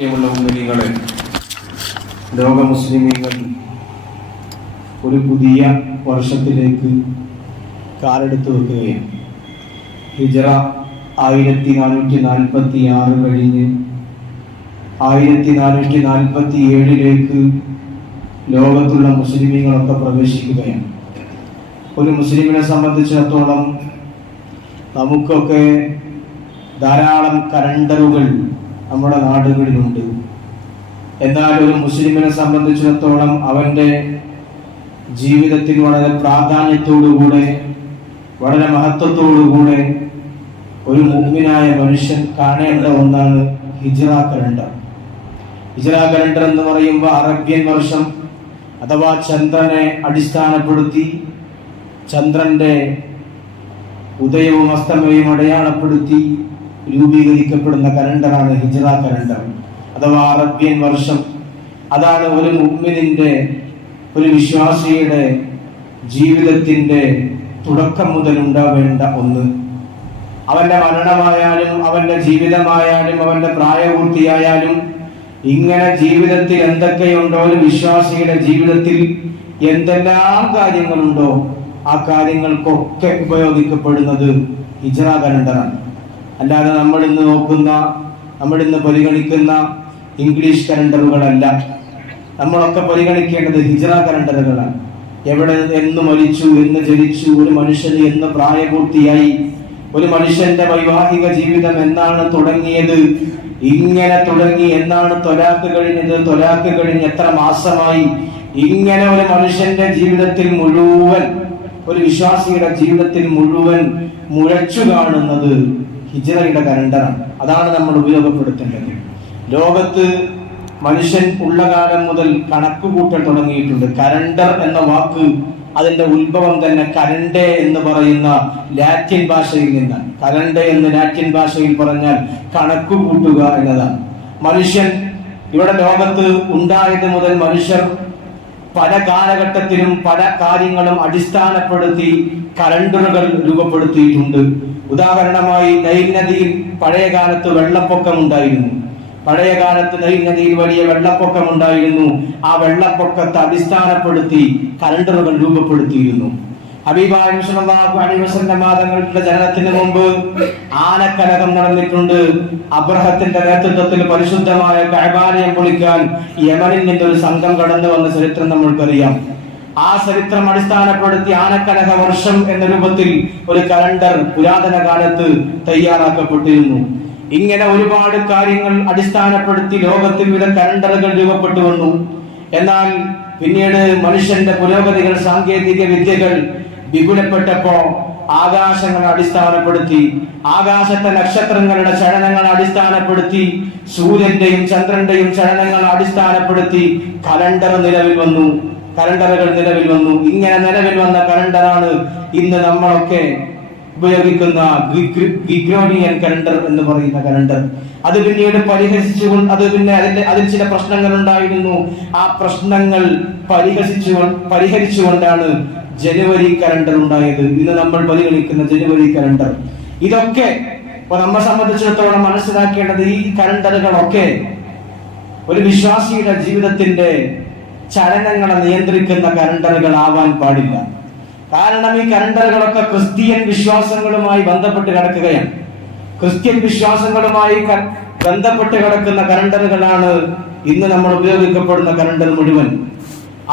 മുസ്ലിങ്ങളെ, ലോക മുസ്ലിമീങ്ങൾ ഒരു പുതിയ വർഷത്തിലേക്ക് കാലെടുത്ത് വെക്കുകയാണ്. ഹിജ്റ 1446 കഴിഞ്ഞ് 1447 ലോകത്തുള്ള മുസ്ലിമീങ്ങളൊക്കെ പ്രവേശിക്കുകയാണ്. ഒരു മുസ്ലിമിനെ സംബന്ധിച്ചിടത്തോളം നമുക്കൊക്കെ ധാരാളം കലണ്ടറുകൾ നമ്മുടെ നാടുകളിലുണ്ട്. എന്നാൽ ഒരു മുസ്ലിമിനെ സംബന്ധിച്ചിടത്തോളം അവൻ്റെ ജീവിതത്തിൽ വളരെ പ്രാധാന്യത്തോടുകൂടെ, വളരെ മഹത്വത്തോടുകൂടെ ഒരു മുഅ്മിനായ മനുഷ്യൻ കാണേണ്ട ഒന്നാണ് ഹിജ്റ കലണ്ടർ. ഹിജ്റ കലണ്ടർ എന്ന് പറയുമ്പോൾ അറബ്യൻ വർഷം അഥവാ ചന്ദ്രനെ അടിസ്ഥാനപ്പെടുത്തി ചന്ദ്രന്റെ ഉദയവും അസ്തമയവും അടയാളപ്പെടുത്തി രൂപീകരിക്കപ്പെടുന്ന കലണ്ടറാണ് ഹിജ്റ കലണ്ടർ അഥവാ അറബ്യൻ വർഷം. അതാണ് ഒരു മുഅ്മിനിന്റെ, ഒരു വിശ്വാസിയുടെ ജീവിതത്തിന്റെ തുടക്കം മുതൽ ഉണ്ടാവേണ്ട ഒന്ന്. അവന്റെ മരണമായാലും അവന്റെ ജീവിതമായാലും അവന്റെ പ്രായപൂർത്തിയായാലും ഇങ്ങനെ ജീവിതത്തിൽ എന്തൊക്കെയുണ്ടോ, ഒരു വിശ്വാസിയുടെ ജീവിതത്തിൽ എന്തെല്ലാം കാര്യങ്ങളുണ്ടോ ആ കാര്യങ്ങൾക്കൊക്കെ ഉപയോഗിക്കപ്പെടുന്നത് ഹിജ്റ കലണ്ടറാണ്. അല്ലാതെ നമ്മൾ ഇന്ന് നോക്കുന്ന, നമ്മൾ ഇന്ന് പരിഗണിക്കുന്ന ഇംഗ്ലീഷ് കലണ്ടറുകളല്ല. നമ്മളൊക്കെ പരിഗണിക്കേണ്ടത് ഹിജ്റ കലണ്ടറുകളാണ്. എവിടെ എന്ന് മരിച്ചു, എന്ന് ജനിച്ചു, ഒരു മനുഷ്യന് എന്ന് പ്രായപൂർത്തിയായി, ഒരു മനുഷ്യന്റെ വൈവാഹിക ജീവിതം എന്നാണ് തുടങ്ങിയത്, ഇങ്ങനെ തുടങ്ങി, എന്നാണ് ത്വലാഖ് കഴിഞ്ഞത്, ത്വലാഖ് കഴിഞ്ഞ് എത്ര മാസമായി, ഇങ്ങനെ ഒരു മനുഷ്യന്റെ ജീവിതത്തിൽ മുഴുവൻ, ഒരു വിശ്വാസിയുടെ ജീവിതത്തിൽ മുഴുവൻ മുഴച്ചു കാണുന്നത് ഹിജ്റയുടെ കലണ്ടറാണ്. അതാണ് നമ്മൾ ഉപയോഗപ്പെടുത്തേണ്ടത്. ലോകത്ത് മനുഷ്യൻ ഉള്ള കാലം മുതൽ കണക്കുകൂട്ടൽ തുടങ്ങിയിട്ടുണ്ട്. കലണ്ടർ എന്ന വാക്ക്, അതിന്റെ ഉത്ഭവം തന്നെ കലണ്ടെ എന്ന് പറയുന്ന ലാറ്റിൻ ഭാഷയിൽ നിന്നാണ്. കലണ്ടെ എന്ന് ലാറ്റിൻ ഭാഷയിൽ പറഞ്ഞാൽ കണക്ക് കൂട്ടുക എന്നതാണ്. മനുഷ്യൻ ഇവിടെ ലോകത്ത് ഉണ്ടായത് മുതൽ മനുഷ്യർ പല കാലഘട്ടത്തിലും പല കാര്യങ്ങളും അടിസ്ഥാനപ്പെടുത്തി കലണ്ടറുകൾ രൂപപ്പെടുത്തിയിട്ടുണ്ട്. ഉദാഹരണമായി നൈൽ നദിയിൽ പഴയ കാലത്ത് വെള്ളപ്പൊക്കം ഉണ്ടായിരുന്നു. പഴയ കാലത്ത് നൈൽ നദിയിൽ വലിയ വെള്ളപ്പൊക്കം ഉണ്ടായിരുന്നു. ആ വെള്ളപ്പൊക്കത്തെ അടിസ്ഥാനപ്പെടുത്തി കലണ്ടറുകൾ രൂപപ്പെടുത്തിയിരുന്നു. ഹബീബായ സല്ലല്ലാഹു അലൈഹി വസല്ലം തങ്ങളുടെ ജനനത്തിന് മുമ്പ് ആനക്കലഹം നടന്നിട്ടുണ്ട്. അബ്രഹത്തിന്റെ നേതൃത്വത്തിൽ പരിശുദ്ധമായ കഅബാലയം പൊളിക്കാൻ യമനിൽ നിന്നൊരു സംഘം കടന്നു വന്ന ചരിത്രം നമ്മൾക്കറിയാം. ആ ചരിത്രം അടിസ്ഥാനപ്പെടുത്തി ആനക്കലഹ വർഷം എന്ന രൂപത്തിൽ ഒരു കലണ്ടർ പുരാതന കാലത്ത് തയ്യാറാക്കപ്പെട്ടിരുന്നു. ഇങ്ങനെ ഒരുപാട് കാര്യങ്ങൾ അടിസ്ഥാനപ്പെടുത്തി ലോകത്തിൽ വിവിധ കലണ്ടറുകൾ രൂപപ്പെട്ടു വന്നു. എന്നാൽ പിന്നീട് മനുഷ്യന്റെ പുരോഗതികൾ, സാങ്കേതിക വിദ്യകൾ വിപുലപ്പെട്ടപ്പോ ആകാശങ്ങളെ അടിസ്ഥാനപ്പെടുത്തി, ആകാശത്തെ നക്ഷത്രങ്ങളുടെ ചലനങ്ങളെ അടിസ്ഥാനപ്പെടുത്തി, സൂര്യന്റെയും ചന്ദ്രന്റെയും ചലനങ്ങളെ അടിസ്ഥാനപ്പെടുത്തി കലണ്ടറുകൾ നിലവിൽ വന്നു. ഇങ്ങനെ നിലവിൽ വന്ന കലണ്ടറാണ് ഇന്ന് നമ്മളൊക്കെ ഉപയോഗിക്കുന്ന ഗ്രിഗോറിയൻ കലണ്ടർ എന്ന് പറയുന്ന കലണ്ടർ. അത് പിന്നീട് അതിൽ ചില പ്രശ്നങ്ങൾ ഉണ്ടായിരുന്നു. ആ പ്രശ്നങ്ങൾ പരിഹരിച്ചുകൊണ്ടാണ് ജനുവരി കലണ്ടർ ഉണ്ടായത്. ഇന്ന് നമ്മൾ പരിഗണിക്കുന്ന ജനുവരി കലണ്ടർ. ഇതൊക്കെ നമ്മെ സംബന്ധിച്ചിടത്തോളം മനസ്സിലാക്കേണ്ടത്, ഈ കലണ്ടറുകളൊക്കെ ഒരു വിശ്വാസിയുടെ ജീവിതത്തിന്റെ ചലനങ്ങളെ നിയന്ത്രിക്കുന്ന കലണ്ടറുകൾ ആവാൻ പാടില്ല. കാരണം ഈ കലണ്ടറുകളൊക്കെ ക്രിസ്ത്യൻ വിശ്വാസങ്ങളുമായി ബന്ധപ്പെട്ട് കിടക്കുകയാണ്. ക്രിസ്ത്യൻ വിശ്വാസങ്ങളുമായി ബന്ധപ്പെട്ട് കിടക്കുന്ന കലണ്ടറുകളാണ് ഇന്ന് നമ്മൾ ഉപയോഗിക്കപ്പെടുന്ന കലണ്ടർ മുഴുവൻ.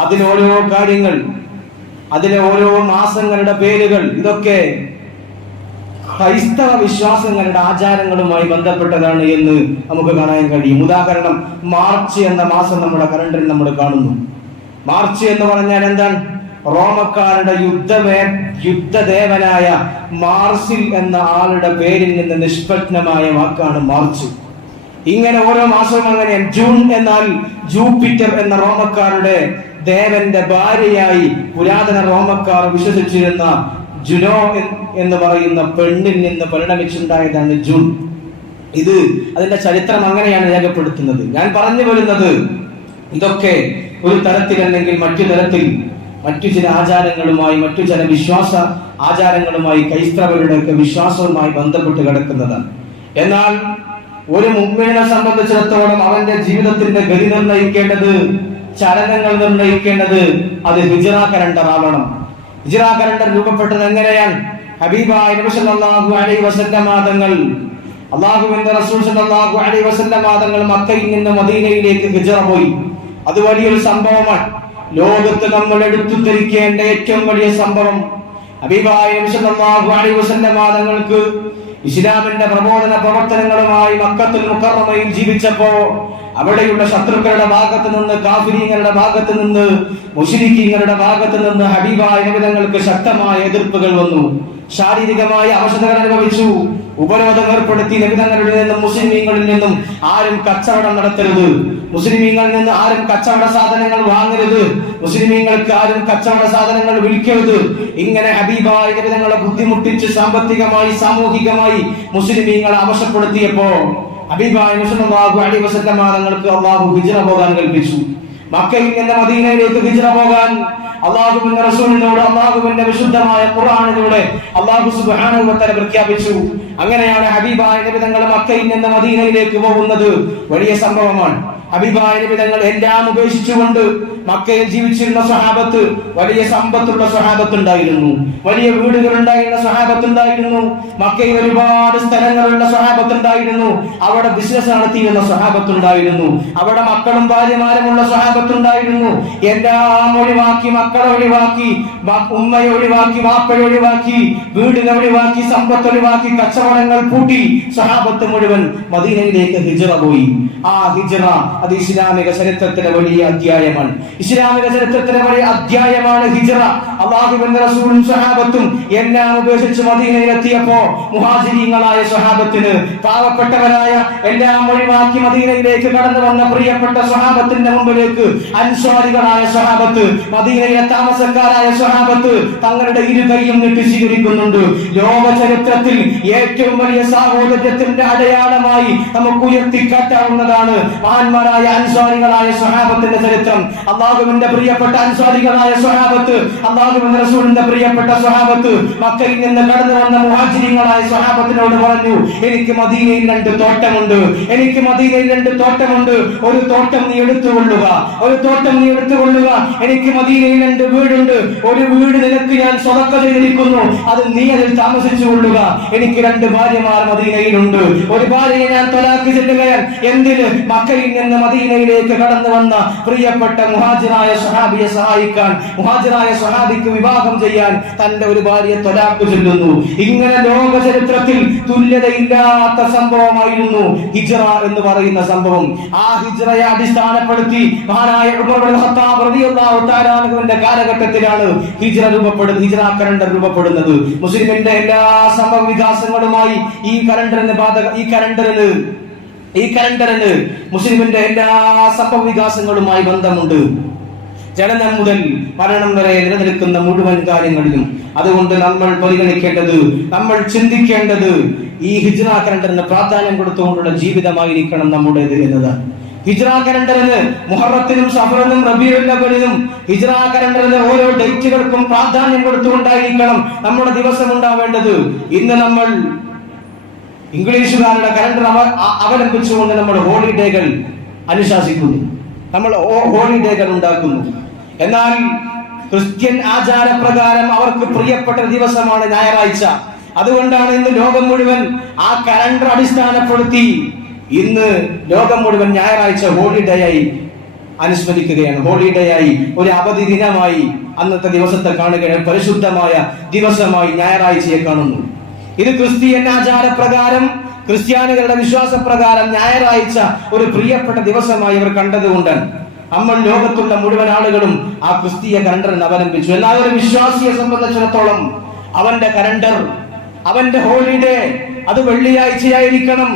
അതിലോരോ കാര്യങ്ങൾ, അതിലെ ഓരോ മാസങ്ങളുടെ പേരുകൾ, ഇതൊക്കെ ക്രൈസ്തവ വിശ്വാസങ്ങളുടെ ആചാരങ്ങളുമായി ബന്ധപ്പെട്ടതാണ് എന്ന് നമുക്ക് കാണാൻ കഴിയും. ഉദാഹരണം, മാർച്ച് എന്ന മാസം നമ്മുടെ കലണ്ടറിൽ നമ്മൾ കാണുന്നു. മാർച്ച് എന്ന് പറഞ്ഞാൽ എന്താണ്? റോമക്കാരുടെ യുദ്ധദേവനായ മാർസിൽ എന്ന ആളുടെ പേരിൽ നിന്ന് നിഷ്പന്നമായ വാക്കാണ് മാർച്ച്. ഇങ്ങനെ ഓരോ മാസവും അങ്ങനെ. ജൂൺ എന്നാൽ ജൂപ്പിറ്റർ എന്ന റോമക്കാരുടെ ദേവന്റെ ഭാര്യയായി പുരാതന റോമക്കാർ വിശ്വസിച്ചിരുന്ന ജുനോ എന്ന് പറയുന്ന പെണ്ണിൽ നിന്ന് പരിണമിച്ചുണ്ടായതാണ് ജൂൺ. അതിന്റെ ചരിത്രം അങ്ങനെയാണ് രേഖപ്പെടുത്തുന്നത്. ഞാൻ പറഞ്ഞു വരുന്നത്, ഇതൊക്കെ ഒരു തരത്തിൽ അല്ലെങ്കിൽ മറ്റു തരത്തിൽ മറ്റു ചില ആചാരങ്ങളുമായി, മറ്റു ചില വിശ്വാസ ആചാരങ്ങളുമായി, ക്രൈസ്തവരുടെ ഒക്കെ വിശ്വാസവുമായി ബന്ധപ്പെട്ട് കിടക്കുന്നതാണ്. എന്നാൽ ഒരു മുഅ്മിനെ സംബന്ധിച്ചിടത്തോളം അവന്റെ ജീവിതത്തിന്റെ ഗതി നിർണ്ണയിക്കേണ്ടത്, ചലനങ്ങൾ നിർണ്ണയിക്കേണ്ടത് അത് ഹിജ്റ കലണ്ടർ ആവണം. ഹിജ്റ കലണ്ടർ രൂപപ്പെട്ടത് എങ്ങനെയാണ്? ഹബീബായ നബി സല്ലല്ലാഹു അലൈഹി വസല്ലം തങ്ങൾ, അല്ലാഹുവിന്റെ റസൂൽ സല്ലല്ലാഹു അലൈഹി വസല്ലം തങ്ങൾ മക്കയിൽ നിന്ന് മദീനയിലേക്ക് ഹിജ്റ പോയി. അത് വലിയൊരു സംഭവമാണ്. ലോകത്ത് നമ്മൾ എടുത്തുദ്ധരിക്കേണ്ട ഏറ്റവും വലിയ സംഭവം. ഹബീബായ നബി സല്ലല്ലാഹു അലൈഹി വസല്ലം തങ്ങൾക്ക് ഇസ്ലാമിന്റെ പ്രബോധന പ്രവർത്തനങ്ങളുമായി മക്കത്തുൽ മുകറമയിൽ ജീവിച്ചപ്പോ അവിടെയുള്ള ശത്രുക്കളുടെ ഭാഗത്ത് നിന്ന്, കാഫിരീങ്ങളുടെ ഭാഗത്ത് നിന്ന്, മുശ്രിക്കീങ്ങളുടെ ഭാഗത്ത് നിന്ന് ഹബീബായ നബി തങ്ങൾക്ക് ശക്തമായ എതിർപ്പുകൾ വന്നു. ശാരീരികമായ അവശതകൾ അനുഭവിച്ചു. ഉപരോധം ഏർപ്പെടുത്തി. നബി തങ്ങളുടെ നിന്നും മുസ്ലിമീങ്ങളിൽ നിന്നും ആരും കച്ചവടം നടത്തരുത്, മുസ്ലിമീങ്ങളിൽ നിന്ന് ആരും കച്ചവട സാധനങ്ങൾ വാങ്ങരുത്, മുസ്ലിമീങ്ങൾക്ക് ആരും കച്ചവട സാധനങ്ങൾ വിൽക്കരുത്. ഇങ്ങനെ ഹബീബായ നബി തങ്ങളെ ബുദ്ധിമുട്ടിച്ച് സാമ്പത്തികമായി സാമൂഹികമായി മുസ്ലിമീങ്ങളെ അവശപ്പെടുത്തിയപ്പോ ഹബീബായ നബി സല്ലല്ലാഹു അലൈഹി വസല്ലം തങ്ങൾക്ക് അല്ലാഹു ഹിജ്റ പോകാൻ കൽപ്പിച്ചു. മക്കയിൽ നിന്ന് മദീനയിലേക്ക് ഹിജ്റ പോകാൻ അല്ലാഹുവിന്റെ റസൂലിനോട് അല്ലാഹുവിന്റെ വിശുദ്ധമായ ഖുർആനിലൂടെ അല്ലാഹു സുബ്ഹാനഹു വ തആല പ്രഖ്യാപിച്ചു. അങ്ങനെയാണ് ഹബീബായ നബി തങ്ങൾ മക്കയിൽ നിന്ന് മദീനയിലേക്ക് പോകുന്നത്. വലിയ സംഭവമാണ്. ഹബീബായ നബി തങ്ങൾ എല്ലാം ഉപേക്ഷിച്ചുകൊണ്ട് മക്കയിൽ ജീവിച്ചിരുന്ന സ്വഹാബത്ത്, വലിയ സമ്പത്തുള്ള സ്വഹാബത്ത് ഉണ്ടായിരുന്നു, വലിയ വീടുകൾ ഉണ്ടായിരുന്ന സ്വഹാബത്ത് ഉണ്ടായിരുന്നു, മക്കയിൽ ഒരുപാട് സ്ഥലങ്ങളുള്ള സ്വഹാബത്ത് ഉണ്ടായിരുന്നു, അവിടെ ബിസിനസ് നടത്തിയിരുന്ന സ്വഹാബത്ത് ഉണ്ടായിരുന്നു, അവിടെ മക്കളും ഭാര്യമാരുമുള്ള സ്വഹാബത്ത് ഉണ്ടായിരുന്നു. എല്ലാം ഒഴിവാക്കി, മക്കളെ ഒഴിവാക്കി, ഉമ്മയെ ഒഴിവാക്കി, വാപ്പയെ ഒഴിവാക്കി, വീടുകൾ ഒഴിവാക്കി, സമ്പത്ത് ഒഴിവാക്കി, കച്ചവടങ്ങൾ പൂട്ടി സ്വഹാബത്ത് മുഴുവൻ മദീനയിലേക്ക് ഹിജ്റ പോയി. ആ ഹിജ്റ അത് ഇസ്ലാമിക ചരിത്രത്തിലെ വലിയ അധ്യായമാണ്. ഇസ്ലാമിക ചരിത്രത്തിലെ വലിയ അധ്യായമാണ് ഹിജ്റ. അല്ലാഹുവിന്റെ റസൂലും സ്വഹാബത്തും എല്ലാം ഉപേക്ഷിച്ച് മദീനയിലെത്തിയപ്പോ മുഹാജിരീങ്ങളായ സ്വഹാബത്തിന്, പാവപ്പെട്ടവരായ എല്ലാം ഒഴിവാക്കി മദീനയിലേക്ക് കടന്നു വന്ന പ്രിയപ്പെട്ട സ്വഹാബത്തിന്റെ മുമ്പിലേക്ക് അൻസ്വാരികളായ സ്വഹാബത്ത്, മദീനയിലെ താമസക്കാരായ സ്വഹാബത്ത് തങ്ങളുടെ ഇരുകൈയും നീട്ടി സ്വീകരിക്കുന്നുണ്ട്. ലോക ചരിത്രത്തിൽ ഏറ്റവും വലിയ സാഹോദര്യത്തിന്റെ അടയാളമായി നമുക്ക് ഉയർത്തിക്കാട്ടാവുന്നതാണ് മഹാന്മാരായ അൻസ്വാരികളായ സ്വഹാബത്തിന്റെ ചരിത്രം. അല്ലാഹുവിന്റെ പ്രിയപ്പെട്ട അൻസ്വാരികളായ സ്വഹാബത്ത്, അല്ലാഹുവിന്റെ റസൂലിന്റെ പ്രിയപ്പെട്ട സ്വഹാബത്ത് മക്കയിൽ നിന്ന് കടന്നു വന്ന മുഹാജിരീങ്ങളായ സ്വഹാബത്തിനോട് പറഞ്ഞു, എനിക്ക് മദീനയിൽ 2 തോട്ടമുണ്ട്, എനിക്ക് മദീനയിൽ 2 തോട്ടമുണ്ട്, ഒരു തോട്ടം നീ എടുത്തുകൊള്ളുക, ഒരു തോട്ടം നീ എടുത്തുകൊള്ളുക. എനിക്ക് മദീനയിൽ 2 വീടുണ്ട്, ഒരു വീട് നിനക്ക് ഞാൻ സ്വതക്ക ചെയ്തിരിക്കുന്നു, അത് നീ അതിൽ താമസിച്ചു കൊള്ളുക. എനിക്ക് 2 ഭാര്യമാർ മദീനയിലുണ്ട്, ഒരു ഭാര്യയെ ഞാൻ ത്വലാഖ് ചെല്ലുകയാണ്. എന്തിന്? മക്കയിൽ നിന്ന് മദീനയിലേക്ക് കടന്നു വന്ന പ്രിയപ്പെട്ട മുഹാജിറായ സ്വഹാബിയെ സഹായിക്കാൻ, മുഹാജിറായ സ്വഹാബിക്ക് വിവാഹം ചെയ്യാൻ തന്റെ ഒരു ഭാര്യയെ ത്വലാഖ് ചൊല്ലുന്നു. ഇങ്ങനെ ലോക ചരിത്രത്തിൽ തുല്യതയില്ലാത്ത സംഭവമായിരുന്നു ഹിജ്റ എന്ന് പറയുന്ന സംഭവം. ആ ഹിജ്റയെ അടിസ്ഥാനപ്പെടുത്തി മഹാനായ ഉമർ ഇബ്നുൽ ഖത്താബ് റളിയല്ലാഹു തആല അൻഹുവിന്റെ കാലഘട്ടത്തിലാണ് ഹിജ്റ രൂപപ്പെടുന്നത്, ഹിജ്റ കലണ്ടർ രൂപപ്പെടുന്നത്. മുസ്ലിമിന്റെ എല്ലാ സംഭവ വികാസങ്ങളുമായി ഈ കലണ്ടറിന് മുസ്ലിമിന്റെ എല്ലാ സംഭവ വികാസങ്ങളുമായി ബന്ധമുണ്ട്. ജനനം മുതൽ മരണം വരെ നിലനിൽക്കുന്ന മുഴുവൻ കാര്യങ്ങളിലും. അതുകൊണ്ട് നമ്മൾ പരിഗണിക്കേണ്ടത്, നമ്മൾ ചിന്തിക്കേണ്ടത് ഈ ഹിജ്റ കലണ്ടറിന് പ്രാധാന്യം കൊടുത്തുകൊണ്ടുള്ള ജീവിതമായിരിക്കണം നമ്മുടേത് എന്നതാണ്. ഹിജ്റ കലണ്ടറിന് മുഹറത്തിനും സഫറിനും റബീഉൽ അവ്വലിനും ഹിജ്റ കലണ്ടറിന് ഓരോ ഡേറ്റുകൾക്കും പ്രാധാന്യം കൊടുത്തുകൊണ്ടായിരിക്കണം നമ്മുടെ ദിവസം ഉണ്ടാവേണ്ടത്. ഇന്ന് നമ്മൾ ഇംഗ്ലീഷുകാരുടെ കലണ്ടർ അവലംബിച്ചുകൊണ്ട് നമ്മൾ ഹോളിഡേകൾ അനുശാസിക്കുന്നു, നമ്മൾ ഹോളിഡേകൾ ഉണ്ടാക്കുന്നു. എന്നാൽ ക്രിസ്ത്യൻ ആചാരപ്രകാരം അവർക്ക് പ്രിയപ്പെട്ട ദിവസമാണ് ഞായറാഴ്ച. അതുകൊണ്ടാണ് ഇന്ന് ലോകം മുഴുവൻ ആ കലണ്ടർ അടിസ്ഥാനപ്പെടുത്തി ഇന്ന് ലോകം മുഴുവൻ ഞായറാഴ്ച ഹോളിഡേ ആയി അനുസ്മരിക്കുകയാണ്. ഹോളിഡേ ആയി, ഒരു അവധി ദിനമായി അന്നത്തെ ദിവസത്തെ കാണുകയാണ്, പരിശുദ്ധമായ ദിവസമായി ഞായറാഴ്ചയെ കാണുന്നു. ഇത് ക്രിസ്ത്യൻ ആചാരപ്രകാരം, ക്രിസ്ത്യാനികളുടെ വിശ്വാസപ്രകാരം ഞായറാഴ്ച ഒരു പ്രിയപ്പെട്ട ദിവസമായി അവർ കണ്ടതുകൊണ്ടാണ് നമ്മൾ ലോകത്തുള്ള മുഴുവൻ ആളുകളും ആ ക്രിസ്തീയ കലണ്ടറിനെ അവലംബിച്ചു. എന്നാൽ ഒരു വിശ്വാസിയെ സംബന്ധിച്ചിടത്തോളം അവന്റെ കലണ്ടർ, അവന്റെ ഹോളിഡേ അത് വെള്ളിയാഴ്ചയായിരിക്കണം.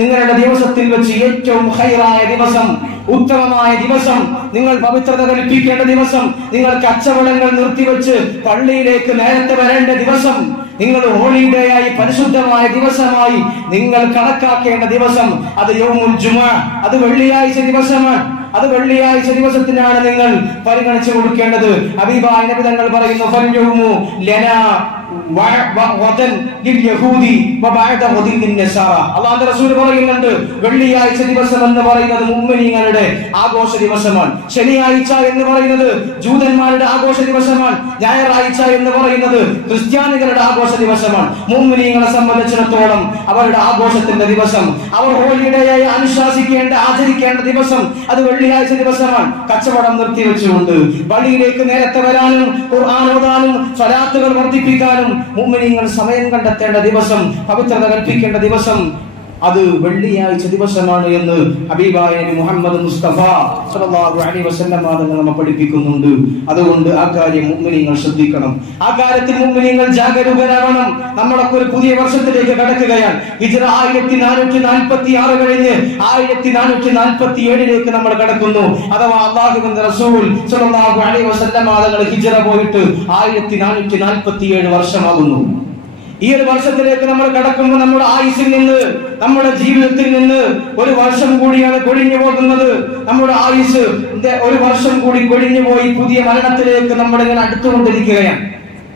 നിങ്ങളുടെ ദിവസത്തിൽ വെച്ച് ഏറ്റവും ഖൈറായ ദിവസം, ഉത്തമമായ ദിവസം, നിങ്ങൾ പവിത്രത കൽപ്പിക്കേണ്ട ദിവസം, നിങ്ങൾ കച്ചവടങ്ങൾ നിർത്തിവെച്ച് പള്ളിയിലേക്ക് നേരത്തെ വരേണ്ട ദിവസം, നിങ്ങൾ ഹോളിഡേ ആയി പരിശുദ്ധമായ ദിവസമായി നിങ്ങൾ കണക്കാക്കേണ്ട ദിവസം അത് യൗമുൽ ജുമുഅ, അത് വെള്ളിയാഴ്ച ദിവസമാണ്. അത് വെള്ളിയാഴ്ച ദിവസത്തിനാണ് നിങ്ങൾ പരിഗണിച്ചു കൊടുക്കേണ്ടത്. ഹബീബായ നബി തങ്ങൾ പറയുന്നു, ഫൽയൗമു ലനാ അല്ലാഹുവിന്റെ റസൂൽ പറയുന്നുണ്ട്, വെള്ളിയാഴ്ച ദിവസം എന്ന് പറയുന്നത് മുഅ്മിനീങ്ങളുടെ ആഘോഷ ദിവസമാണ്. ശനിയാഴ്ച എന്ന് പറയുന്നത് ജൂതന്മാരുടെ ആഘോഷ ദിവസമാണ്. ഞായറാഴ്ച എന്ന് പറയുന്നത് ക്രിസ്ത്യാനികളുടെ ആഘോഷ ദിവസമാണ്. മുഅ്മിനീങ്ങളെ സംബന്ധിച്ചിടത്തോളം അവരുടെ ആഘോഷത്തിന്റെ ദിവസം, അവർ ഹോളിഡേയായി അനുശാസിക്കേണ്ട ആചരിക്കേണ്ട ദിവസം അത് വെള്ളിയാഴ്ച ദിവസമാണ്. കച്ചവടം നിർത്തിവെച്ചുകൊണ്ട് പള്ളിയിലേക്ക് നേരത്തെ വരാനും ഖുർആൻ ഓതാനും സ്വലാത്തുകൾ വർദ്ധിപ്പിക്കാനും മുഅ്മിനീങ്ങൾ സമയം കണ്ടെത്തേണ്ട ദിവസം, പവിത്രത കൽപ്പിക്കേണ്ട ദിവസം അത് വെള്ളിയാഴ്ച ദിവസമാണ് എന്ന് ഹബീബായ നബി മുഹമ്മദ് മുസ്തഫ സല്ലല്ലാഹു അലൈഹി വസല്ലം നമ്മെ പഠിപ്പിക്കുന്നുണ്ട്. അതുകൊണ്ട് ആ കാര്യം മുഅ്മിനീങ്ങൾ ശ്രദ്ധിക്കണം. ആ കാര്യത്തിൽ മുഅ്മിനീങ്ങൾ ജാഗരൂകരാവണം. നമ്മളൊക്കെ ഒരു പുതിയ വർഷത്തിലേക്ക് കടക്കുകയാണ്. ഹിജ്റ 1446 കഴിഞ്ഞ് 1447 നമ്മൾ കടക്കുന്നു. അഥവാ അല്ലാഹുവിന്റെ റസൂൽ സല്ലല്ലാഹു അലൈഹി വസല്ലം ഹിജ്റ പോയിട്ട് 1447 വർഷമാകുന്നു. ഈ ഒരു വർഷത്തിലേക്ക് നമ്മൾ കടക്കുമ്പോൾ നമ്മുടെ ആയുസ്സിൽ നിന്ന്, നമ്മുടെ ജീവിതത്തിൽ നിന്ന് ഒരു വർഷം കൂടിയാണ് കൊഴിഞ്ഞു പോകുന്നത്. നമ്മുടെ ആയുസ് ഒരു വർഷം കൂടി കൊഴിഞ്ഞു പോയി പുതിയ മരണത്തിലേക്ക് നമ്മൾ ഇങ്ങനെ അടുത്തുകൊണ്ടിരിക്കുകയാണ്.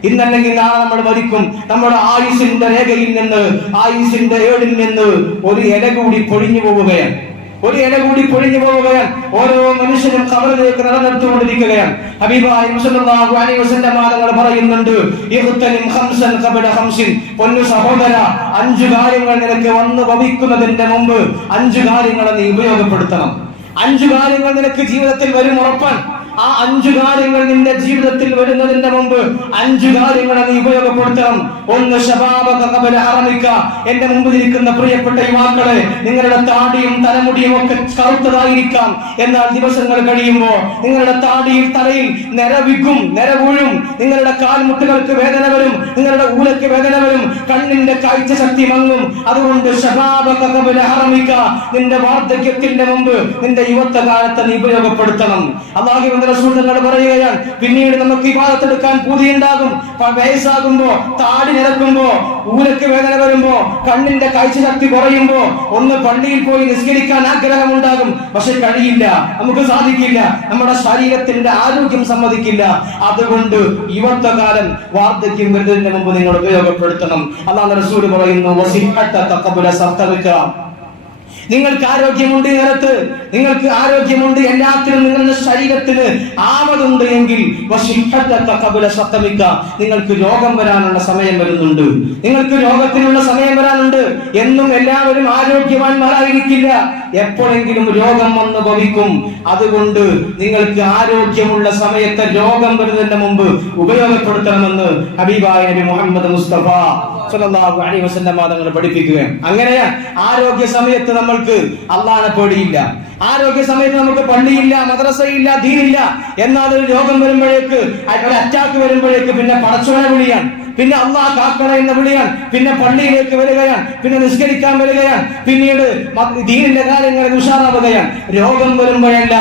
ഇന്നല്ലെങ്കിൽ നാളെ നമ്മൾ മരിക്കും. നമ്മുടെ ആയുസ്സിന്റെ രേഖയിൽ നിന്ന്, ആയുസ്സിന്റെ ഏടിൽ നിന്ന് ഒരു ഇല കൂടി പൊഴിഞ്ഞു പോവുകയാണ്. ഒരു ഇല കൂടി പൊഴിഞ്ഞു പോവുകയാണ്. ഓരോ മനുഷ്യനും ഖബറിലേക്ക് നടന്നെടുത്തുകൊണ്ടിരിക്കുകയാണ്. ഹബീബായ സല്ലല്ലാഹു അലൈഹി വസല്ലം തങ്ങൾ പറയുന്നുണ്ട്, ഇഖ്തനിം ഖംസൻ ഖബല ഖംസിൻ. പൊന്നു സഹോദര, 5 കാര്യങ്ങൾ നിനക്ക് വന്നു ഭവിക്കുന്നതിന്റെ മുമ്പ് 5 കാര്യങ്ങളെ നീ ഉപയോഗപ്പെടുത്തണം. 5 കാര്യങ്ങൾ നിനക്ക് ജീവിതത്തിൽ വരും ഉറപ്പാൻ. ആ 5 കാര്യങ്ങൾ നിന്റെ ജീവിതത്തിൽ വരുന്നതിന്റെ മുമ്പ് 5 കാര്യങ്ങളെ നീ ഉപയോഗപ്പെടുത്തണം. ഒന്ന്, ശബാബക ഖബല ഹറമിക. എന്റെ മുമ്പിൽ ഇരിക്കുന്ന പ്രിയപ്പെട്ട യുവാക്കളെ, നിങ്ങളുടെ താടിയും തലമുടിയും ഒക്കെ കറുത്തതായിരിക്കാം. എന്നാൽ ദിവസങ്ങൾ കഴിയുമ്പോൾ നിങ്ങളുടെ താടിയിൽ, തലയിൽ നിറവിക്കും, നിറവൂഴും. നിങ്ങളുടെ കാൽമുട്ടുകൾക്ക് വേദന വരും, നിങ്ങളുടെ ഊലയ്ക്ക് വേദന വരും, കണ്ണിന്റെ കാഴ്ച ശക്തി മങ്ങും. അതുകൊണ്ട് ശബാബക ഖബല ഹറമിക, നിന്റെ വാർദ്ധക്യത്തിന്റെ മുമ്പ് നിന്റെ യുവത്വ കാലത്തെ നീ ഉപയോഗപ്പെടുത്തണം. അല്ലാഹു റസൂൽ തങ്ങൾ പറയുകയാണ്, പിന്നീട് നമുക്ക് ഇബാദത്തെടുക്കാൻ പൂതിയുണ്ടാകും. വയസ്സാകുമ്പോ, താടി നിരക്കുമ്പോ, ഊരക്ക് വേദന വരുമ്പോ, കണ്ണിന്റെ കാഴ്ചശക്തി കുറയുമ്പോ ഒന്ന് പള്ളിയിൽ പോയി നിസ്കരിക്കാൻ ആഗ്രഹമുണ്ടാകും. പക്ഷെ കഴിയില്ല, നമുക്ക് സാധിക്കില്ല, നമ്മുടെ ശരീരത്തിന്റെ ആരോഗ്യം സമ്മതിക്കില്ല. അതുകൊണ്ട് യുവത്വകാലം, വാർദ്ധക്യം വരുന്നതിന് മുമ്പ് നിങ്ങൾ ഉപയോഗപ്പെടുത്തണം. അല്ലാഹു റസൂൽ പറയുന്നു, വസിഹത തഖബല സത്തബക. നിങ്ങൾക്ക് ആരോഗ്യമുണ്ട് നേരത്ത്, നിങ്ങൾക്ക് ആരോഗ്യമുണ്ട് എല്ലാത്തിനും, നിങ്ങളുടെ ശരീരത്തിന് ആവതുണ്ട് എങ്കിൽ നിങ്ങൾക്ക് രോഗം വരാനുള്ള സമയം വരുന്നുണ്ട്. നിങ്ങൾക്ക് രോഗത്തിനുള്ള സമയം വരാനുണ്ട്. എന്നും എല്ലാവരും ആരോഗ്യവാന്മാരായിരിക്കില്ല. എപ്പോഴെങ്കിലും രോഗം വന്ന് ഭവിക്കും. അതുകൊണ്ട് നിങ്ങൾക്ക് ആരോഗ്യമുള്ള സമയത്ത് രോഗം വരുന്നതിന് മുമ്പ് ഉപയോഗപ്പെടുത്തണമെന്ന് ഹബീബായ നബി മുഹമ്മദ് മുസ്തഫ സല്ലല്ലാഹു അലൈഹി വസല്ലം തങ്ങൾ പഠിപ്പിക്കുകയാണ്. അങ്ങനെയാ ആരോഗ്യ സമയത്ത് നമ്മൾക്ക് അള്ളാഹനെ പേടിയില്ല. ആരോഗ്യ സമയത്ത് നമുക്ക് പള്ളിയില്ല, മദ്രസയില്ല, ദീനില്ല. എന്നാൽ ഒരു രോഗം വരുമ്പോഴേക്ക്, ഒരു അറ്റാക്ക് വരുമ്പോഴേക്ക് പിന്നെ പടച്ചോനെ വിളിയാണ്, പിന്നെ അള്ളാഹ് കാക്കണം എന്ന വിളിയാണ്, പിന്നെ പള്ളിയിലേക്ക് വരികയാണ്, പിന്നെ നിസ്കരിക്കാൻ വരികയാണ്, പിന്നീട് ദീനിന്റെ കാര്യങ്ങളിൽ ഉഷാറാവുകയാണ്. രോഗം വരുമ്പോഴല്ല,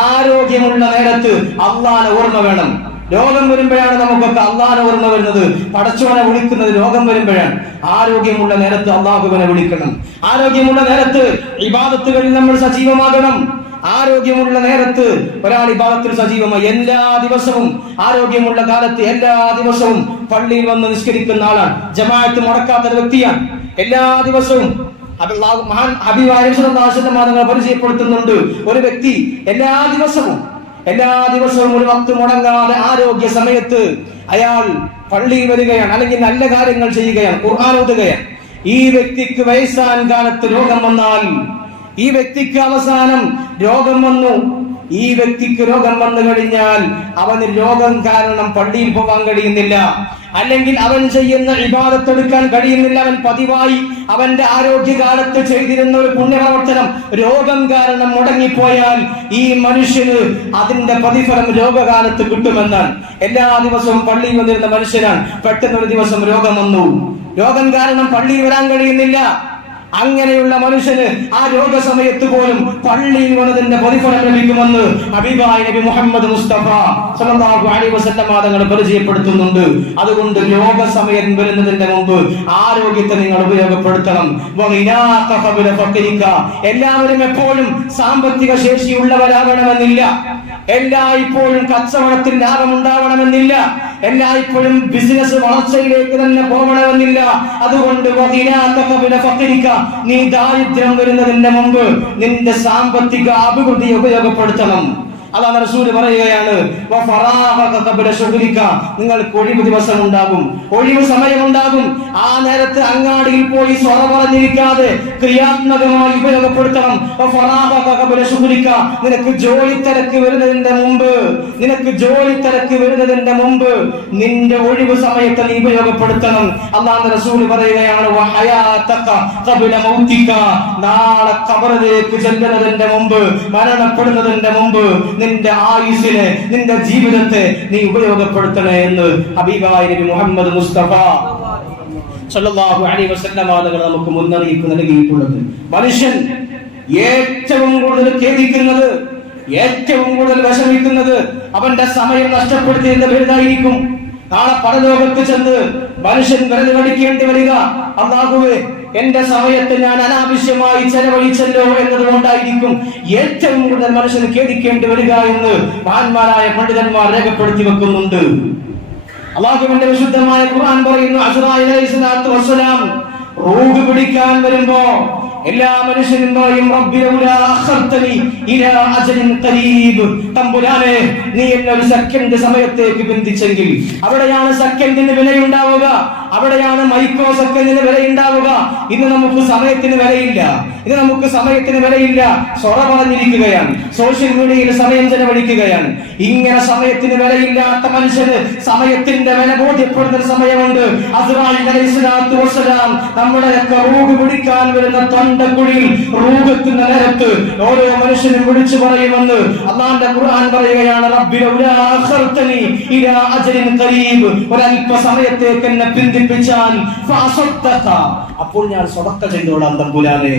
ആരോഗ്യമുള്ള നേരത്ത് അള്ളാഹനെ ഓർമ്മ വേണം. രോഗം വരുമ്പോഴാണ് നമുക്കൊക്കെ അള്ളാഹനെ ഓർമ്മ വരുന്നത്. പടച്ചോനെ വിളിക്കുന്നത് രോഗം വരുമ്പോഴാണ്. ആരോഗ്യമുള്ള നേരത്ത് അള്ളാഹുവിനെ വിളിക്കണം. ആരോഗ്യമുള്ള നേരത്ത് ഇബാദത്തുകളിൽ നമ്മൾ സജീവമാകണം. ആരോഗ്യമുള്ള നേരത്ത് ഒരാൾ ഇബാദത്തിൽ സജീവമായി എല്ലാ ദിവസവും, ആരോഗ്യമുള്ള കാലത്ത് എല്ലാ ദിവസവും പള്ളിയിൽ വന്ന് നിസ്കരിക്കുന്ന ആളാണ്. ജമാഅത്ത് മുടക്കാത്ത വ്യക്തിയാണ്. എല്ലാ ദിവസവും പരിചയപ്പെടുത്തുന്നുണ്ട്. ഒരു വ്യക്തി എല്ലാ ദിവസവും ഒരു വക്ത് മുടങ്ങാതെ ആരോഗ്യ സമയത്ത് അയാൾ പള്ളിയിൽ വരികയാണ്, അല്ലെങ്കിൽ നല്ല കാര്യങ്ങൾ ചെയ്യുകയാണ്, ഖുർആൻ ഓതുകയാണ്. ഈ വ്യക്തിക്ക് വയസ്സാൻ കാലത്ത് രോഗം വന്നാൽ, ഈ വ്യക്തിക്ക് അവസാനം രോഗം വന്നു, ഈ വ്യക്തിക്ക് രോഗം വന്നു കഴിഞ്ഞാൽ അവന് രോഗം കാരണം പള്ളിയിൽ പോകാൻ കഴിയുന്നില്ല, അല്ലെങ്കിൽ അവൻ ചെയ്യുന്ന ഇബാദത്ത് എടുക്കാൻ കഴിയുന്നില്ല. അവൻ പതിവായി അവന്റെ ആരോഗ്യകാലത്ത് ചെയ്തിരുന്ന ഒരു പുണ്യപ്രവർത്തനം രോഗം കാരണം മുടങ്ങിപ്പോയാൽ ഈ മനുഷ്യന് അതിന്റെ പ്രതിഫലം രോഗകാലത്ത് കിട്ടുമെന്നാണ്. എല്ലാ ദിവസവും പള്ളിയിൽ വന്നിരുന്ന മനുഷ്യനാണ്, പെട്ടെന്ന് ഒരു ദിവസം രോഗം വന്നു. രോഗം കാരണം പള്ളിയിൽ വരാൻ കഴിയുന്നില്ല. അങ്ങനെയുള്ള മനുഷ്യന് ആ രോഗസമയത്ത് പോലും പള്ളിയിൽ വന്നതിന്റെ പ്രതിഫലം ലഭിക്കുമെന്ന് ഹബീബായ നബി മുഹമ്മദ് മുസ്തഫ സല്ലല്ലാഹു അലൈഹി വസല്ലം തങ്ങൾ പരിചയപ്പെടുത്തുന്നുണ്ട്. അതുകൊണ്ട് രോഗസമയം വരുന്നതിന്റെ മുമ്പ് ആരോഗ്യത്തെ നിങ്ങൾ ഉപയോഗപ്പെടുത്തണം. എല്ലാവരും എപ്പോഴും സാമ്പത്തിക ശേഷിയുള്ളവരാകണമെന്നില്ല. ഇപ്പോഴും കച്ചവടത്തിൽ ലാഭം ഉണ്ടാവണമെന്നില്ല. എല്ലായ്പ്പോഴും ബിസിനസ് വളർച്ചയിലേക്ക് തന്നെ പോകണമെന്നില്ല. അതുകൊണ്ട് നീ ദാരിദ്ര്യം വരുന്നതിന്റെ മുമ്പ് നിന്റെ സാമ്പത്തിക അഭിവൃദ്ധി ഉപയോഗപ്പെടുത്തണം. അതാണ് റസൂൽ പറയുകയാണ്, നിങ്ങൾക്ക് ഒഴിവ് ദിവസം ഉണ്ടാകും, ഒഴിവ് സമയമുണ്ടാകും. ആ നേരത്ത് അങ്ങാടിയിൽ പോയി സ്വറ പറഞ്ഞിരിക്കാതെ ക്രിയാത്മകമായി ഉപയോഗപ്പെടുത്തണം. നിനക്ക് ജോലി തിരക്ക് വരുന്നതിന്റെ മുമ്പ് നിന്റെ ഒഴിവ് സമയത്ത് നീ ഉപയോഗപ്പെടുത്തണം. അല്ലാഹു റസൂൽ പറയുകയാണ്, നാളെ ഖബറിലേക്ക് ചെല്ലുന്നതിന്റെ മുമ്പ്, മരണപ്പെടുന്നതിന്റെ മുമ്പ് നിന്റെ ആയുസ്സിനെ, നിന്റെ ജീവിതത്തെ നീ ഉപയോഗപ്പെടുത്തണേ എന്ന് ഹബീബായ നബി മുഹമ്മദ് മുസ്തഫ സല്ലല്ലാഹു അലൈഹി വസല്ലം നമുക്ക് മുന്നറിയിപ്പ് നൽകിയിട്ടുള്ളത്. മനുഷ്യൻ ഏറ്റവും കൂടുതൽ ഖേദിക്കുന്നത്, ഏറ്റവും കൂടുതൽ വിഷമിക്കുന്നത് അവന്റെ സമയം നഷ്ടപ്പെടുത്തിയതിന്റെ പേരിലായിരിക്കും. നാളെ പരലോകത്ത് ചെന്ന് മനുഷ്യൻ വിരൽ കടിക്കേണ്ടി വരിക, അല്ലാഹുവേ എന്റെ സമയത്ത് ഞാൻ അനാവശ്യമായി ചെലവഴിച്ചല്ലോ എന്നതുകൊണ്ടായിരിക്കും ഏറ്റവും കൂടുതൽ മനുഷ്യന് ഖേദിക്കേണ്ടി വരിക എന്ന് മഹാന്മാരായ പണ്ഡിതന്മാർ രേഖപ്പെടുത്തി വെക്കുന്നുണ്ട്. അല്ലാഹുവിന്റെ വിശുദ്ധമായ ഖുർആൻ പറയുന്നു, അസ്റായീൽ അലൈഹിസ്സലാത്തു വസ്സലാം റൂഹ് പിടിക്കാൻ വരുമ്പോ എല്ലാ മനുഷ്യനും പറയും, റബ്ബി ലൗലാ അഖർതനി ഇലാ അജലിൻ ഖരീബ്, തമ്പുരാനെ നീ എന്നെ ഒരു സെക്കൻഡ് സമയത്തേക്ക് ബന്ധിച്ചെങ്കിൽ. അവിടെയാണ് സെക്കൻഡിന് വിലയുണ്ടാവുക, അവിടെയാണ് മൈക്രോ സെക്കൻഡിന് വിലയുണ്ടാവുക. ഇന്ന് നമുക്ക് സമയത്തിന് വിലയില്ല, സ്വറ പറഞ്ഞിരിക്കുകയാണ്, സോഷ്യൽ മീഡിയയിൽ സമയം ചെലവഴിക്കുകയാണ്. ഇങ്ങനെ സമയത്തിന് വിലയില്ലാത്ത മനുഷ്യന് സമയത്തിന്റെ വില ബോധ്യപ്പെടുന്ന സമയമുണ്ട്. അസ്റായീൽ അലൈഹിസ്സലാത്തു വസ്സലാം നമ്മുടെയൊക്കെ റൂഹ് പിടിക്കാൻ വരുന്ന തൊണ്ടക്കുഴിയിൽ റൂഹെത്തുന്ന നേരത്ത് ഓരോ മനുഷ്യനും വിളിച്ചു പറയുമെന്ന് അല്ലാഹുവിന്റെ ഖുർആൻ പറയുകയാണ്, റബ്ബി ലൗലാ അഖർതനി ഇലാ അജലിൻ ഖരീബ്, ഒരല്പ സമയത്തേക്ക് എന്നെ പിന്തിപ്പിച്ചാൽ ഫഅസദ്ദഖ, അപ്പോൾ ഞാൻ സദഖ ചെയ്തോളാം തമ്പുരാനെ,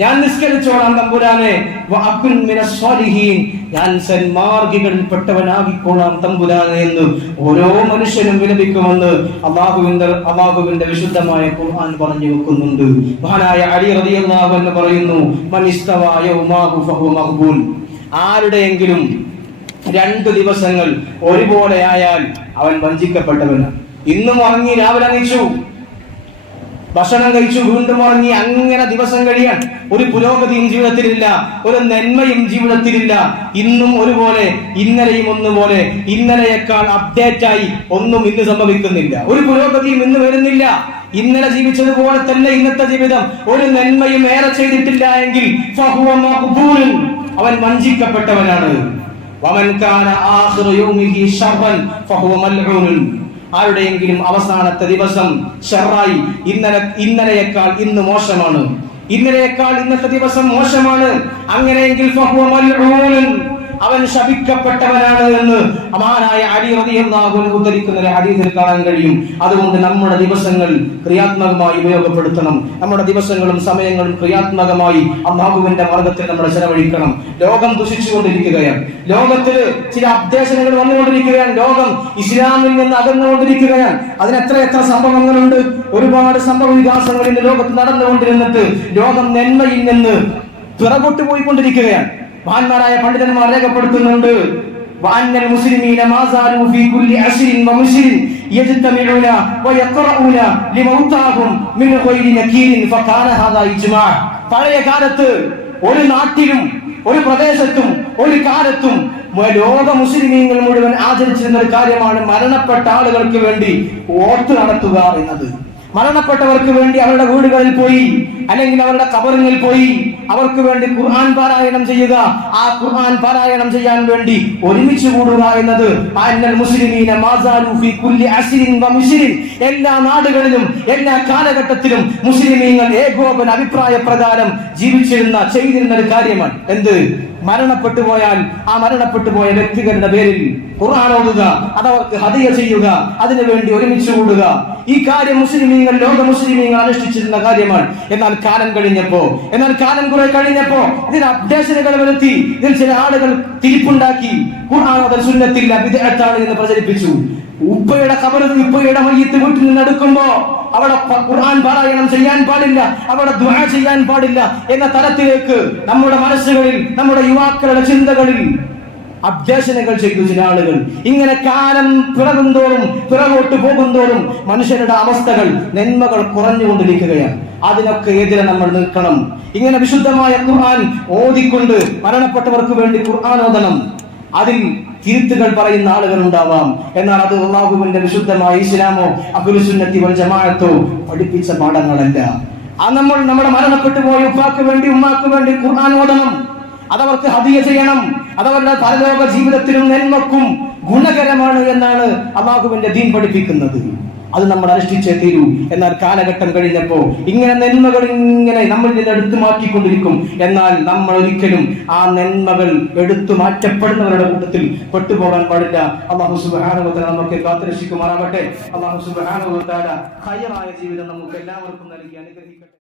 ഞാൻ നിസ്കരിച്ചോളാം തമ്പുരാനെ, വഅകുൻ മിനസ് സ്വാലിഹീൻ, ഞാൻ സന്മാർഗികളിൽപ്പെട്ടവനാകിക്കോളാം തമ്പുരാനെ എന്ന് ഓരോ മനുഷ്യനും വിലപിക്കുമെന്ന് അല്ലാഹുവിന്റെ വിശുദ്ധമായ ഖുർആൻ പറഞ്ഞു വെക്കുന്നുണ്ട്. മഹാനായ അലി റളിയല്ലാഹു അൻഹു പറയുന്നു, മൻ ഇസ്തവാ യൗമാഹു ഫഹുവ മഖ്ബൂൽ, ആരുടെയെങ്കിലും 2 ദിവസങ്ങൾ ഒരുപോലെ ആയാൽ അവൻ വഞ്ചിക്കപ്പെട്ടവനാണ്. ഇന്നും ഉറങ്ങി രാവിലെ എണീച്ചു, ഭക്ഷണം കഴിച്ചു, വീണ്ടും ഉറങ്ങി, അങ്ങനെ ദിവസം കഴിയാൻ ഒരു പുരോഗതിയും ജീവിതത്തിലില്ല, ഒരു നന്മയും ജീവിതത്തിലില്ല. ഇന്നും ഒരുപോലെ, ഇന്നലെയും ഒന്നുപോലെ, ഇന്നലെയേക്കാൾ അപ്ഡേറ്റ് ആയി ഒന്നും ഇന്ന് സംഭവിക്കുന്നില്ല, ഒരു പുരോഗതിയും ഇന്ന് വരുന്നില്ല. ഇന്നലെ ജീവിച്ചതുപോലെ തന്നെ ഇന്നത്തെ ജീവിതം, ഒരു നന്മയും ഏറെ ചെയ്തിട്ടില്ല എങ്കിൽ അവൻ വഞ്ചിക്കപ്പെട്ടവനാണ്. വമൻ കാന ആഖിറു യൗമിഹി ശർറൻ ഫഹുവ മൽഊൻ, ആരുടെയെങ്കിലും അവസാനത്തെ ദിവസം ഷർറായി, ഇന്നലെയേക്കാൾ ഇന്ന് മോശമാണ്, ഇന്നലെയേക്കാൾ ഇന്നത്തെ ദിവസം മോശമാണ്, അങ്ങനെയെങ്കിൽ ഫഹുവ മൽഊൻ, അവൻ ശപിക്കപ്പെട്ടവനാണ് എന്ന് മഹാനായ അലി റളിയല്ലാഹു അൻഹു ഉദ്ധരിക്കുന്ന ഒരു ഹദീസിൽ കാണാൻ കഴിയും. അതുകൊണ്ട് നമ്മുടെ ദിവസങ്ങൾ ക്രിയാത്മകമായി ഉപയോഗപ്പെടുത്തണം. നമ്മുടെ ദിവസങ്ങളും സമയങ്ങളും ക്രിയാത്മകമായി അല്ലാഹുവിന്റെ മാർഗ്ഗത്തിൽ നമ്മൾ ചെലവഴിക്കണം. ലോകം ദുഷിച്ചുകൊണ്ടിരിക്കുകയാണ്, ലോകത്തിൽ ചില അപ്ഡേഷനുകൾ വന്നുകൊണ്ടിരിക്കുകയാണ്, ലോകം ഇസ്ലാമിൽ നിന്ന് അകന്നുകൊണ്ടിരിക്കുകയാണ്. അതിനെത്ര സംഭവങ്ങളുണ്ട്, ഒരുപാട് സംഭവ വികാസങ്ങൾ ഇന്ന് ലോകത്ത് നടന്നുകൊണ്ടിരുന്നിട്ട് ലോകം നന്മയിൽ നിന്ന് പിറകോട്ട് പോയിക്കൊണ്ടിരിക്കുകയാണ്. മഹാന്മാരായ പണ്ഡിതന്മാർ രേഖപ്പെടുത്തുന്നുണ്ട്, വഅന്നൽ മുസ്ലിമീന മാ സാലു ഫീ കുല്ലി അശ്രിൻ വമുശ്രിൻ യജ്തമിഊന വയഖറഊന ലിമൗതാഹും മിൻ ഗൈരി നകീരിൻ ഫകാന ഹാദാ ഇജ്മാ. പഴയ കാലത്ത് ഒരു നാട്ടിലും ഒരു പ്രദേശത്തും ഒരു കാലത്തും ലോക മുസ്ലിമീങ്ങൾ മുഴുവൻ ആചരിച്ചിരുന്ന ഒരു കാര്യമാണ് മരണപ്പെട്ട ആളുകൾക്ക് വേണ്ടി ഓത്ത് നടത്തുക എന്നത്. മരണപ്പെട്ടവർക്ക് വേണ്ടി അവരുടെ വീടുകളിൽ പോയി, അല്ലെങ്കിൽ അവരുടെ ഖബറുകളിൽ പോയി അവർക്ക് വേണ്ടി ഖുർആൻ പാരായണം ചെയ്യുക, ആ ഖുർആൻ പാരായണം ചെയ്യാൻ വേണ്ടി ഒരുമിച്ച് കൂടുക എന്നത് അന്നൽ മുസ്ലിമീന മാ സാലു ഫീ കുല്ലി അസ്രിൻ വമുശ്രിൻ, എല്ലാ നാടുകളിലും എല്ലാ കാലഘട്ടത്തിലും മുസ്ലിമീങ്ങൾ ഏകോപന അഭിപ്രായ പ്രകാരം ചെയ്തിരുന്ന ഒരു കാര്യമാണ്. എന്ത്? മരണപ്പെട്ടു പോയാൽ ആ മരണപ്പെട്ടു പോയ വ്യക്തികളുടെ പേരിൽ ഖുർആൻ ഓതുക, അതവർക്ക് ഹദിയ ചെയ്യുക, അതിനുവേണ്ടി ഒരുമിച്ച് കൂടുക. ഈ കാര്യം മുസ്ലിമീങ്ങൾ, ലോക മുസ്ലിമീങ്ങൾ അനുഷ്ഠിച്ചിരുന്ന കാര്യമാണ്. എന്നാൽ കാലം കുറെ കഴിഞ്ഞപ്പോ ഇതിന് അപ്ഡേഷനുകൾ വരുത്തി, ഇതിൽ ചില ആളുകൾ തിരിപ്പുണ്ടാക്കി ഖുർആൻ ഓതൽ സുന്നത്തില്ല, ബിദ്അത്താണ് എന്ന് പ്രചരിപ്പിച്ചു. ഉപ്പയുടെ ഖബറിൽ ഉപ്പയുടെ മയ്യിത്ത് വീട്ടിൽ നിന്ന് എടുക്കുമ്പോ അവിടെ ഖുർആൻ പാരായണം ചെയ്യാൻ പാടില്ല, അവിടെ ദുആ ചെയ്യാൻ പാടില്ല എന്ന തരത്തിലേക്ക് നമ്മുടെ മനസ്സുകളിൽ, നമ്മുടെ യുവാക്കളുടെ ചിന്തകളിൽ അപ്ഡേഷനുകൾ ചെയ്തു ചില ആളുകൾ. ഇങ്ങനെ കാലം പിറകോട്ട് പോകുന്തോറും മനുഷ്യരുടെ അവസ്ഥകൾ, നന്മകൾ കുറഞ്ഞുകൊണ്ടിരിക്കുകയാണ്. അതിനൊക്കെ എതിരെ നമ്മൾ നിൽക്കണം. ഇങ്ങനെ വിശുദ്ധമായ ഖുർആൻ ഓതിക്കൊണ്ട് മരണപ്പെട്ടവർക്ക് വേണ്ടി ഖുർആൻ ഓതണം. അതിൽ തിരുത്തുകൾ പറയുന്ന ആളുകൾ ഉണ്ടാവാം, എന്നാൽ അത് അല്ലാഹുവിന്റെ വിശുദ്ധമായ ഇസ്ലാമോ അഹ്ലുസുന്നത്തി വൽ ജമാഅത്തോ പഠിപ്പിച്ച പാഠങ്ങളല്ല. നമ്മൾ നമ്മുടെ മരണപ്പെട്ടു പോയ ഉപ്പാക്ക് വേണ്ടി ഉമ്മാക്ക് വേണ്ടി ഖുർആൻ ഓതണം. അതവർക്ക് ഹദിയ ചെയ്യണം. അതവരുടെ പരലോക ജീവിതത്തിലും നന്മക്കും ഗുണകരമാണ് എന്നാണ് അല്ലാഹുവിന്റെ ദീൻ പഠിപ്പിക്കുന്നത്. അത് നമ്മൾ അനുഷ്ഠിച്ചേ തീരൂ. എന്നാൽ കാലഘട്ടം കഴിഞ്ഞപ്പോ ഇങ്ങനെ നന്മകൾ ഇങ്ങനെ നമ്മളിൽ നിന്ന് എടുത്തു മാറ്റിക്കൊണ്ടിരിക്കും. എന്നാൽ നമ്മൾ ഒരിക്കലും ആ നന്മകൾ എടുത്തു മാറ്റപ്പെടുന്നവരുടെ കൂട്ടത്തിൽ പെട്ടുപോകാൻ പാടില്ല. അല്ലാഹു സുബ്ഹാനഹു വ തആല നമുക്ക് കാത്തുരക്ഷിക്കുമാറാവട്ടെ. അല്ലാഹു സുബ്ഹാനഹു വ തആല ഖൈറായ ജീവിതം നമുക്ക് എല്ലാവർക്കും നൽകി അനുഗ്രഹിക്കട്ടെ.